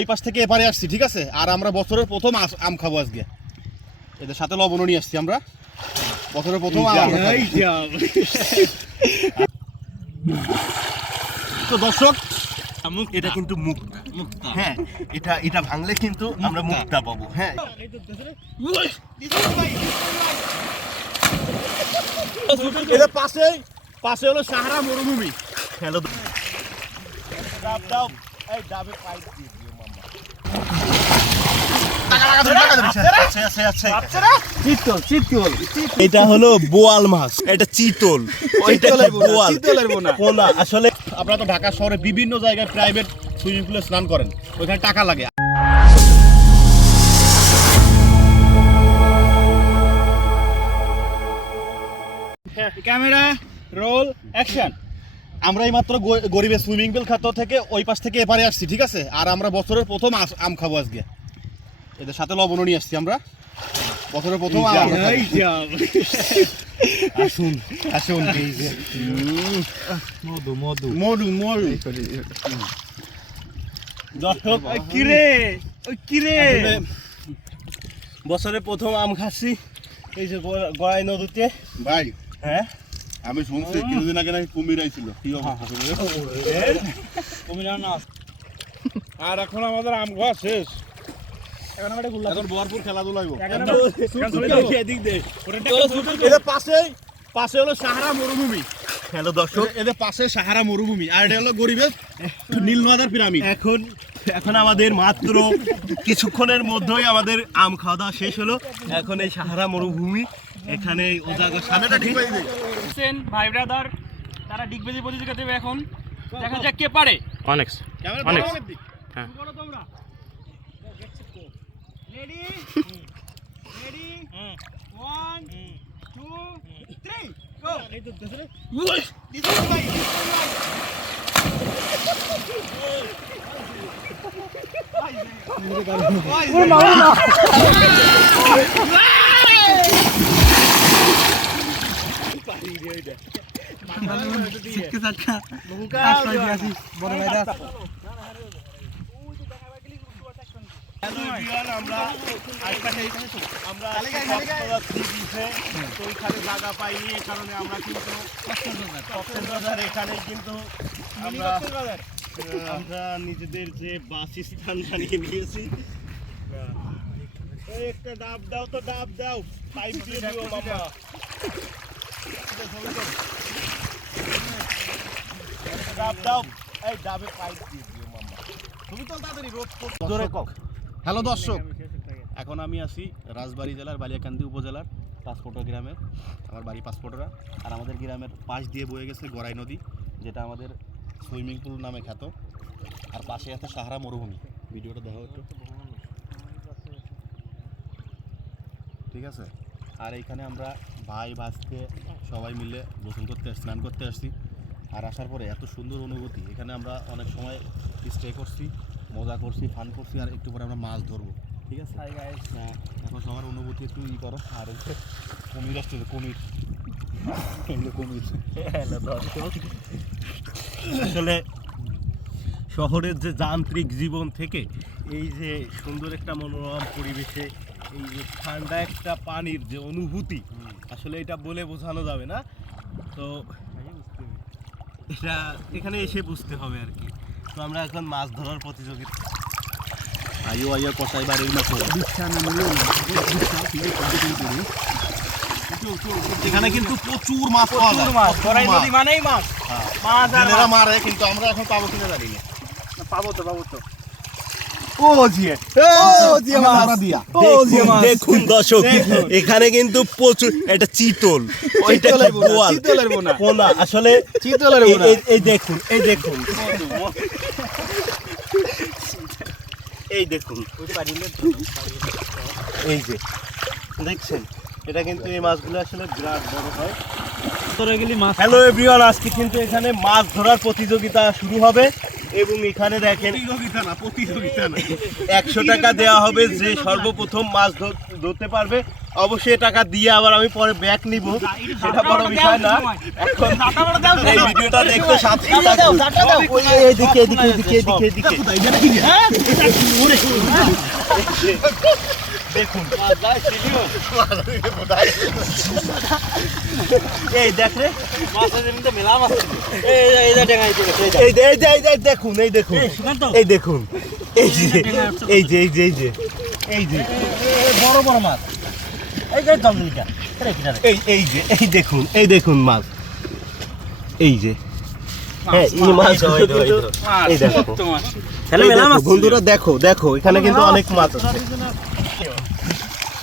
এই পাশ থেকে এপারে আসছি ঠিক আছে? আর আমরা বছরের প্রথম আম খাব আজকে। এদের সাথে লবণও নিয়ে আসছি আমরা। বছরের প্রথম। তো দর্শক এটা কিন্তু মুখ হ্যাঁ এটা এটা ভাঙলে কিন্তু আমরা মুক্তা পাবো। হ্যাঁ। এদের পাশে পাশে হলো সাহারা মরুভূমি। হ্যালো ডাব দাও এই ডাবে পাইপ দিয়ে এটা হলো বোয়াল মাছ। এটা চিতল। পোনা আসলে আপনারা তো ঢাকা শহরে বিভিন্ন জায়গায় প্রাইভেট সুইমিং পুলে স্নান করেন। ওইখানে টাকা লাগে। ক্যামেরা রোল অ্যাকশন আমরা এই মাত্র গরিবের সুইমিং পুল খাত থেকে ওই পাশ থেকে এপারে আসছি ঠিক আছে? আর আমরা বছরের প্রথম আম খাব আজকে। এদের সাথে লবণও নিয়ে আসছি আমরা। বছরের প্রথম আম আসুন আসুন। মধু মধু। মধু মধু। দর্শক কিরে? ওই কিরে? বছরের প্রথম আম খাচ্ছি। এই যে গড়াই নদীতে। ভাই। হ্যাঁ? আমি শুনছি কিছুদিন আগে নাকি কুমির আইছিল কি না আর এখন আমাদের আম খাওয়া শেষ এখন ভরপুর খেলাধুলা পাশে পাশে হলো সাহারা মরুভূমি হ্যালো দর্শক এদের পাশে সাহারা মরুভূমি আর এটা হলো গরিবের নীল নদার পিরামিড এখন এখন আমাদের মাত্র কিছুক্ষণের মধ্যেই আমাদের আম খাওয়া দাওয়া শেষ হলো এখন এই সাহারা মরুভূমি এখানে সামনেটা ঠিক হোসেন ভাই ব্রাদার তারা ডিগবেজি প্রতিযোগিতা দেবে এখন। দেখা যাক কে পারে। অনেক। অনেক। হ্যাঁ। বলো তোমরা। Ready ready one two three go আমরা তো ওইখানে জায়গা পাইনি এই কারণে আমরা কিন্তু এখানে কিন্তু আমরা নিজেদের যে বাসস্থান বানিয়ে নিয়েছি একটা ডাব দাও তো ডাব দাও। পাইপ দিয়ে দিও মামা হ্যালো দর্শক এখন আমি আছি রাজবাড়ী জেলার বালিয়াকান্দি উপজেলার পাসপোর্টা গ্রামের আমার বাড়ি পাসপোর্টরা আর আমাদের গ্রামের পাশ দিয়ে বয়ে গেছে গড়াই নদী যেটা আমাদের সুইমিং পুল নামে খ্যাত। আর পাশে আছে সাহারা মরুভূমি। ভিডিওটা দেখো একটু। ঠিক আছে? আর এইখানে আমরা ভাই ভাজতে সবাই মিলে গোসল করতে স্নান করতে আসছি। আর আসার পরে এত সুন্দর অনুভূতি। এখানে আমরা অনেক সময় স্টে করছি মজা করছি ফান করছি আর একটু পরে আমরা মাছ ধরবো। ঠিক আছে? হ্যাঁ এখন সবার অনুভূতি একটু ই করো। আর কুমির আসছে যে কুমির। কুমির। আসলে শহরের যে যান্ত্রিক জীবন থেকে এই যে সুন্দর একটা মনোরম পরিবেশে এই যে ঠান্ডা একটা পানির যে অনুভূতি আসলে এটা বলে বোঝানো যাবে না। তো এটা এখানে এসে বুঝতে হবে আর কি। তো আমরা এখন মাছ ধরার প্রতিযোগিতা আইও আইও কষাই বাড়ির মতো। এখানে কিন্তু প্রচুর মাছ পাওয়া যায়। মাছ গড়াই নদী মানেই মাছ। হ্যাঁ। মাছ আর মারে কিন্তু আমরা এখন পাবো কিনা জানি না। পাবো তো পাবো তো। দেখুন দর্শক এখানে কিন্তু প্রচুর এটা চিতল। আসলে চিতলের এই- বোনা। এই- এই দেখুন এই দেখুন। এই দেখুন। এই যে দেখছেন? এটা কিন্তু এই মাছগুলো আসলে বিরাট বড় হয়। হ্যালো এভরিওয়ান আজকে কিন্তু এখানে মাছ ধরার প্রতিযোগিতা শুরু হবে। এবং এখানে দেখেন প্রতিযোগিতা না প্রতিযোগিতা না। একশো টাকা দেওয়া হবে যে সর্বপ্রথম মাছ ধর- ধরতে পারবে। অবশ্যই টাকা দিয়ে আবার আমি পরে ব্যাগ নিব। সেটা বড় বিষয় না। এখন এই ভিডিওটা দেখতে সাথে থাকুন। এদিকে এদিকে এদিকে এদিকে দেখুন এই দেখ রে এই এই এই দেখুন এই দেখুন এই দেখুন এই যে এই যে এই যে এই যে এই যে বড় বড় মাছ এই এই এই যে এই দেখুন এই দেখুন মাছ এই যে হ্যাঁ বন্ধুরা দেখো দেখো এখানে কিন্তু অনেক মাছ আছে আছে, আছে, আছে। চিত্তল চিত্তল চিত্তল ওরে বাবা।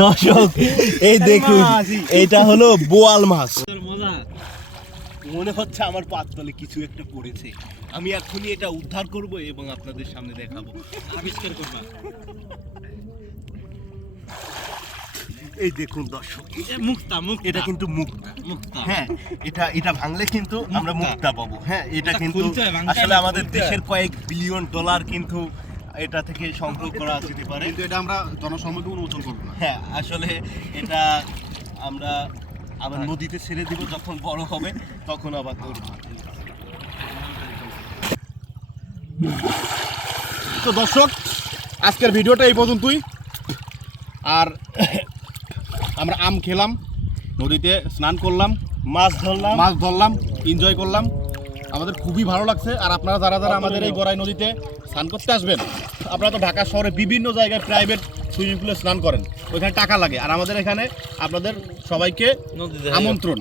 দর্শক এই দেখুন এইটা হলো বোয়াল মাছ মনে হচ্ছে আমার পাততলে কিছু একটা পড়েছে। আমি এখনই এটা উদ্ধার করব এবং আপনাদের সামনে দেখাবো। আবিষ্কার করব। এই দেখুন দর্শক মুক্তা মুক্তা। এটা কিন্তু মুক্তা। মুক্তা। হ্যাঁ এটা এটা ভাঙলে কিন্তু আমরা মুক্তা পাবো। হ্যাঁ এটা কিন্তু হয়, আসলে আমাদের দেশের কয়েক বিলিয়ন ডলার কিন্তু এটা থেকে সংগ্রহ করা যেতে পারে। কিন্তু এটা আমরা জনসম্মুখে উন্মোচন করব না। হ্যাঁ আসলে এটা আমরা আবার নদীতে ছেড়ে দিব যখন বড় হবে তখন আবার ধরবো তো দর্শক আজকের ভিডিওটা এই পর্যন্তই। আর আমরা আম খেলাম নদীতে স্নান করলাম মাছ ধরলাম। মাছ ধরলাম এনজয় করলাম। আমাদের খুবই ভালো লাগছে আর আপনারা যারা যারা আমাদের এই গড়াই নদীতে স্নান করতে আসবেন আপনারা তো ঢাকা শহরে বিভিন্ন জায়গায় প্রাইভেট সুইমিং পুলে স্নান করেন ওইখানে টাকা লাগে। আর আমাদের এখানে আপনাদের সবাইকে আমন্ত্রণ।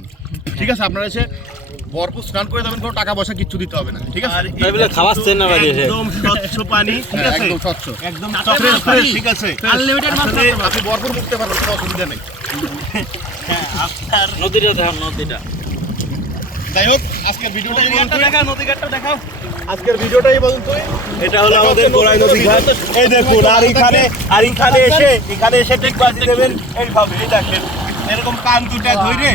ঠিক আছে আপনারা এসে ভরপুর স্নান করে যাবেন কোনো টাকা পয়সা কিচ্ছু দিতে হবে না ঠিক আছে? আর তাই বলে খাওয়াচ্ছেন না বাইরে এসে? একদম স্বচ্ছ পানি ঠিক আছে? একদম স্বচ্ছ। একদম চকলেট fresh। ঠিক আছে? Unlimited মাছ আপনি ভরপুর মুখতে পারবেন কোনো অসুবিধা নেই। হ্যাঁ, আপনার নদীটা দেখাম নদীটা। যাই হোক আজকের ভিডিওটা এই পর্যন্তই। দেখাও নদীঘাটটা দেখাও। আজকের ভিডিওটা এই পর্যন্তই। এটা হলো আমাদের গোড়াই নদী ঘাট এই দেখুন আর এখানে আর এখানে এসে এখানে এসে ঠিক বাজি দেবেন। এইভাবে এই দেখেন। এরকম কান দুটা ধরে